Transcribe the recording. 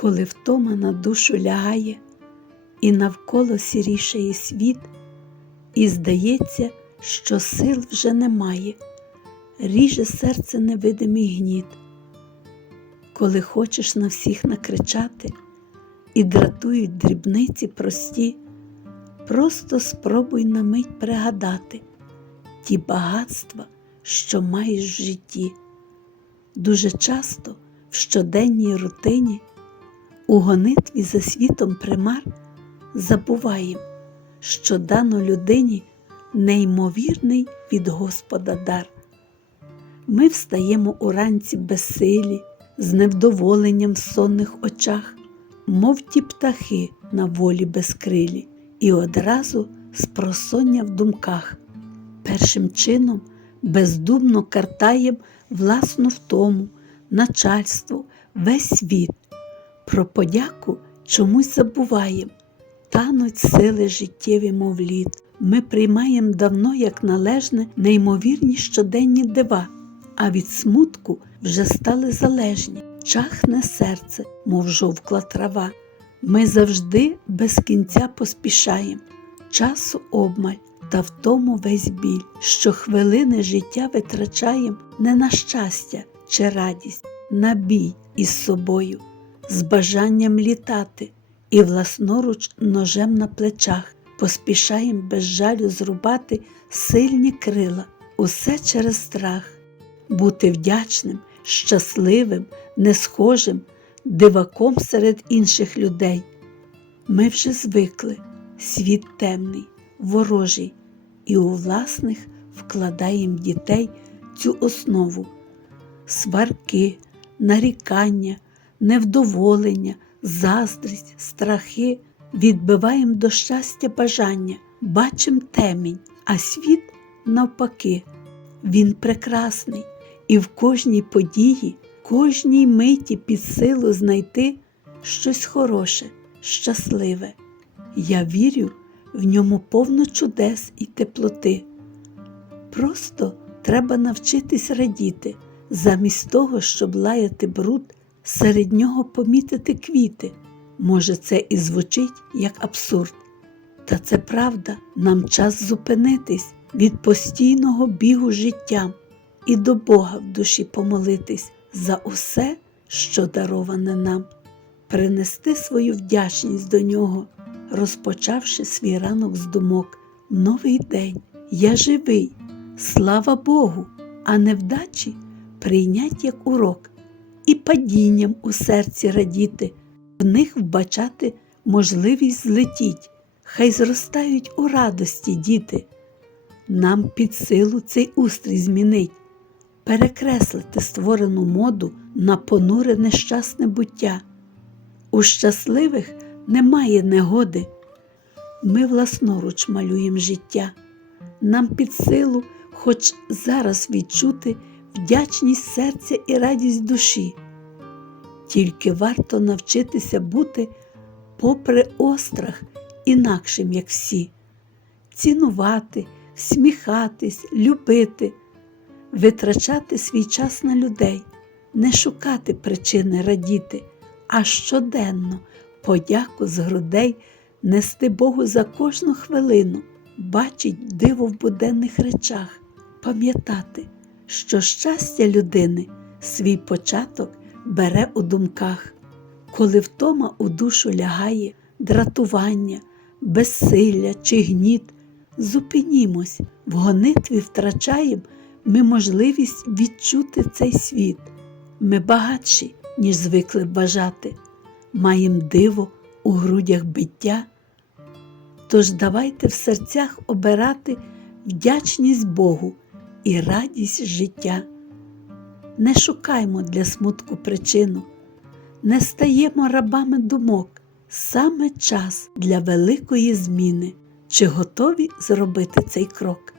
коли втома на душу лягає, і навколо сірішає світ, і здається, що сил вже немає, ріже серце невидимий гніт. Коли хочеш на всіх накричати і дратують дрібниці прості, просто спробуй на мить пригадати ті багатства, що маєш в житті. Дуже часто в щоденній рутині у гонитві за світом примар забуваєм, що дано людині неймовірний від Господа дар. Ми встаємо уранці безсилі, з невдоволенням в сонних очах, мов ті птахи на волі безкрилі, і одразу спросоння в думках. Першим чином бездумно картаєм власну втому, начальство, весь світ. Про подяку чомусь забуваєм, тануть сили життєві, мов лід. Ми приймаємо давно, як належне, неймовірні щоденні дива, а від смутку вже стали залежні. Чахне серце, мов жовкла трава. Ми завжди без кінця поспішаєм, часу обмаль та в тому весь біль, що хвилини життя витрачаєм не на щастя чи радість, на бій із собою, з бажанням літати. І власноруч ножем на плечах. Поспішаєм без жалю зрубати сильні крила, усе через страх, бути вдячним, щасливим, несхожим, диваком серед інших людей. Ми вже звикли, світ темний, ворожий, і у власних вкладаєм дітей цю основу. Сварки, нарікання, невдоволення, заздрість, страхи відбиваємо до щастя бажання, бачим темінь, а світ навпаки. Він прекрасний, і в кожній події, кожній миті під силу знайти щось хороше, щасливе. Я вірю, в ньому повно чудес і теплоти. Просто треба навчитись радіти, замість того, щоб лаяти бруд, серед нього помітити квіти. Може, це і звучить як абсурд. Та це правда, нам час зупинитись від постійного бігу життям і до Бога в душі помолитись за усе, що дароване нам, принести свою вдячність до нього, розпочавши свій ранок з думок. Новий день, я живий, слава Богу, а невдачі прийнять як урок і падінням у серці радіти, в них вбачати можливість злетіть, хай зростають у радості діти. Нам під силу цей устрій змінить, перекреслити створену моду на понуре нещасне буття. У щасливих немає негоди. Ми власноруч малюємо життя. Нам під силу, хоч зараз відчути вдячність серця і радість душі. Тільки варто навчитися бути, попри острах, інакшим, як всі, цінувати, сміхатись, любити, витрачати свій час на людей, не шукати причини радіти, а щоденно подяку з грудей нести Богу за кожну хвилину, бачить диво в буденних речах, пам'ятати, що щастя людини свій початок бере у думках, коли втома у душу лягає, дратування, безсилля чи гніт, зупинімось, в гонитві втрачаєм ми можливість відчути цей світ. Ми багатші, ніж звикли бажати, маєм диво у грудях биття. Тож давайте в серцях обирати вдячність Богу і радість життя. Не шукаймо для смутку причину, не стаємо рабами думок, саме час для великої зміни, чи готові зробити цей крок.